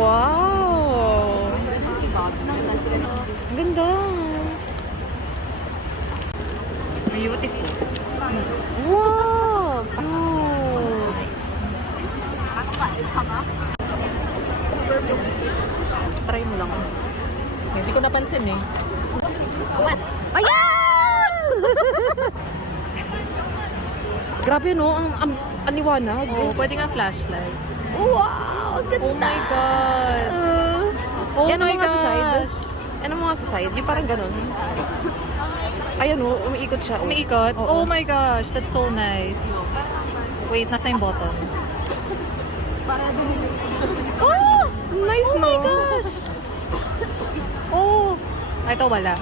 Wow! Ang ganda. Beautiful. Wow! Try mo lang. Hindi ko napansin eh. Ayan! Grabe no, ang liwanag. Oh, pwede nga flashlight. Wow! Ang ganda! Oh my God! Oh Yan my ang mga sa side. gosh! Yan ang mga sa side. Yung parang ganun. Ayan o, umiikot siya. Umiikot? Oo. Oh my gosh, that's so nice. Wait, nasa yung bottom. Oh! Nice Oh no? my gosh! Oh! Ito wala.